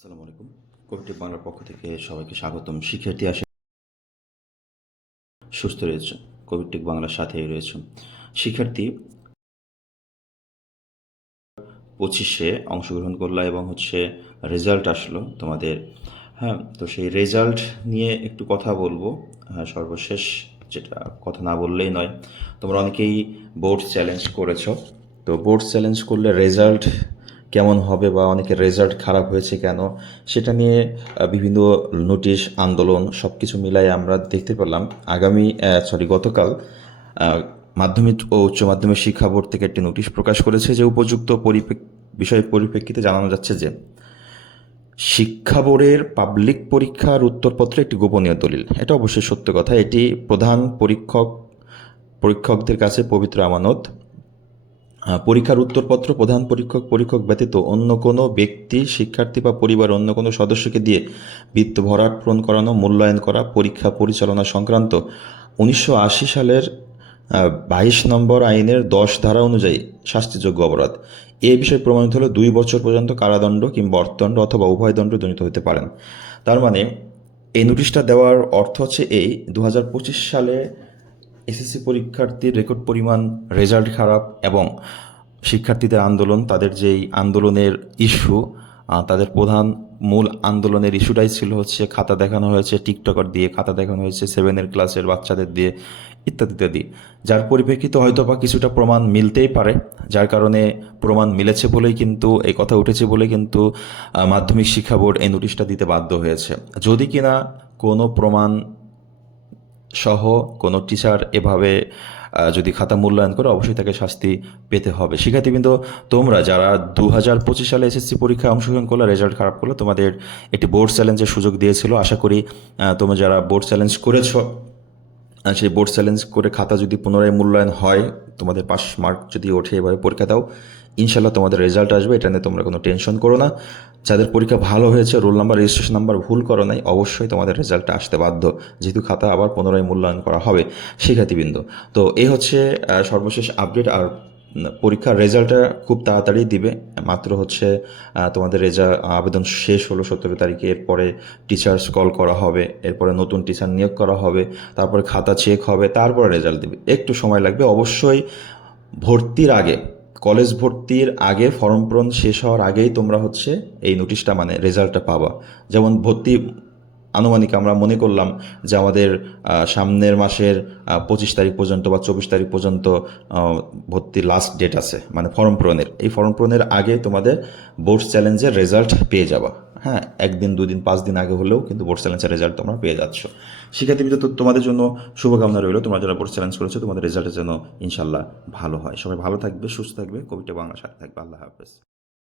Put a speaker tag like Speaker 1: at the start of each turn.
Speaker 1: আসসালামু আলাইকুম। কবিটি বাংলার পক্ষ থেকে সবাইকে স্বাগতম। শিক্ষার্থী আসে সুস্থ রয়েছে। কোভিডটিক বাংলার সাথেই রয়েছে। শিক্ষার্থী পঁচিশে অংশগ্রহণ করল এবং হচ্ছে রেজাল্ট আসলো তোমাদের। হ্যাঁ তো সেই রেজাল্ট নিয়ে একটু কথা বলব। হ্যাঁ সর্বশেষ যেটা কথা না বললেই নয়। তোমরা অনেকেই বোর্ড চ্যালেঞ্জ করেছ। তো বোর্ড চ্যালেঞ্জ করলে রেজাল্ট কেমন হবে বা অনেকের রেজাল্ট খারাপ হয়েছে কেন, সেটা নিয়ে বিভিন্ন নোটিশ, আন্দোলন সব কিছু মিলাই আমরা দেখতে পেলাম। আগামী সরি গতকাল মাধ্যমিক ও উচ্চ মাধ্যমিক শিক্ষা বোর্ড থেকে একটি নোটিশ প্রকাশ করেছে যে উপযুক্ত পরিপ্রেক বিষয়ের পরিপ্রেক্ষিতে জানানো যাচ্ছে যে, শিক্ষা বোর্ডের পাবলিক পরীক্ষার উত্তরপত্রে একটি গোপনীয় দলিল। এটা অবশ্যই সত্য কথা। এটি প্রধান পরীক্ষক, পরীক্ষকদের কাছে পবিত্র আমানত। পরীক্ষার উত্তরপত্র প্রধান পরীক্ষক পরীক্ষক ব্যতীত অন্য কোনো ব্যক্তি, শিক্ষার্থী বা পরিবার অন্য কোনো সদস্যকে দিয়ে বৃত্ত ভরাট পূরণ করানো, মূল্যায়ন করা, পরীক্ষা পরিচালনা সংক্রান্ত উনিশশো আশি সালের বাইশ নম্বর আইনের দশ ধারা অনুযায়ী শাস্তিযোগ্য অপরাধ। এ বিষয়ে প্রমাণিত হলে দুই বছর পর্যন্ত কারাদণ্ড কিংবা অর্থদণ্ড অথবা উভয় দণ্ড দণ্ডিত হতে পারেন। তার মানে এই নোটিশটা দেওয়ার অর্থ হচ্ছে এই দু হাজার পঁচিশ সালে এসএসসি পরীক্ষার্থীর রেকর্ড পরিমাণ রেজাল্ট খারাপ এবং শিক্ষার্থীদের আন্দোলন, তাদের যেই আন্দোলনের ইস্যু তাদের প্রধান মূল আন্দোলনের ইস্যুটাই ছিল হচ্ছে খাতা দেখানো হয়েছে, টিকটকার দিয়ে খাতা দেখানো হয়েছে সেভেনের ক্লাসের বাচ্চাদের দিয়ে ইত্যাদি ইত্যাদি যার পরিপ্রেক্ষিতে হয়তো বা কিছুটা প্রমাণ মিলতেই পারে, যার কারণে প্রমাণ মিলেছে বলেই কিন্তু, এই কথা উঠেছে বলে কিন্তু মাধ্যমিক শিক্ষা বোর্ড এই নোটিশটা দিতে বাধ্য হয়েছে। যদি কিনা কোনো প্রমাণ সহ কোনো টিচার এভাবে যদি খাতা মূল্যায়ন করে অবশ্যই তাকে শাস্তি পেতে হবে। শিক্ষার্থীবৃন্দ, তোমরা যারা দু হাজার পঁচিশ সালে এসএসসি পরীক্ষায় অংশগ্রহণ করলে রেজাল্ট খারাপ করল তোমাদের একটি বোর্ড চ্যালেঞ্জের সুযোগ দিয়েছিল। আশা করি তোমরা যারা বোর্ড চ্যালেঞ্জ করেছ সেই বোর্ড চ্যালেঞ্জ করে খাতা যদি পুনরায় মূল্যায়ন হয়, তোমাদের পাস মার্ক যদি ওঠে এভাবে পরীক্ষা দাও। ইনশাল্লাহ তোমাদের রেজাল্ট আসবে, এটা নিয়ে তোমরা কোনো টেনশন করো না। যাদের পরীক্ষা ভালো হয়েছে রোল নাম্বার রেজিস্ট্রেশন নাম্বার ভুল করো নাই, অবশ্যই তোমাদের রেজাল্টটা আসতে বাধ্য। যেহেতু খাতা আবার পুনরায় মূল্যায়ন করা হবে, শিক্ষার্থীবৃন্দ। তো এই হচ্ছে সর্বশেষ আপডেট আর পরীক্ষার রেজাল্টটা খুব তাড়াতাড়ি দিবে। মাত্র হচ্ছে তোমাদের রেজাল্ট আবেদন শেষ হলো সতেরো তারিখে, এরপরে টিচার্স কল করা হবে, এরপরে নতুন টিচার নিয়োগ করা হবে, তারপরে খাতা চেক হবে, তারপরে রেজাল্ট দিবে। একটু সময় লাগবে, অবশ্যই ভর্তির আগে কলেজ ভর্তির আগে ফর্ম পূরণ শেষ হওয়ার আগেই তোমরা হচ্ছে এই নোটিশটা মানে রেজাল্টটা পাবা। যেমন ভর্তি আনুমানিক আমরা মনে করলাম যে আমাদের সামনের মাসের পঁচিশ তারিখ পর্যন্ত বা চব্বিশ তারিখ পর্যন্ত ভর্তির লাস্ট ডেট আছে মানে ফর্ম পূরণের। এই ফর্ম পূরণের আগে তোমাদের বোর্ড চ্যালেঞ্জের রেজাল্ট পেয়ে যাবা। হ্যাঁ একদিন, দুদিন, পাঁচ দিন আগে হলেও কিন্তু বোর্ড চ্যালেঞ্জের রেজাল্ট তোমরা পেয়ে যাচ্ছ। সেক্ষেত্রে তো তোমাদের জন্য শুভকামনা রইল। তোমরা যারা বোর্ড চ্যালেঞ্জ করেছ, তোমাদের রেজাল্টের জন্য ইনশাল্লাহ ভালো হয়। সবাই ভালো থাকবে, সুস্থ থাকবে। কবিটা বাংলা সাথে থাকবে। আল্লাহ হাফেজ।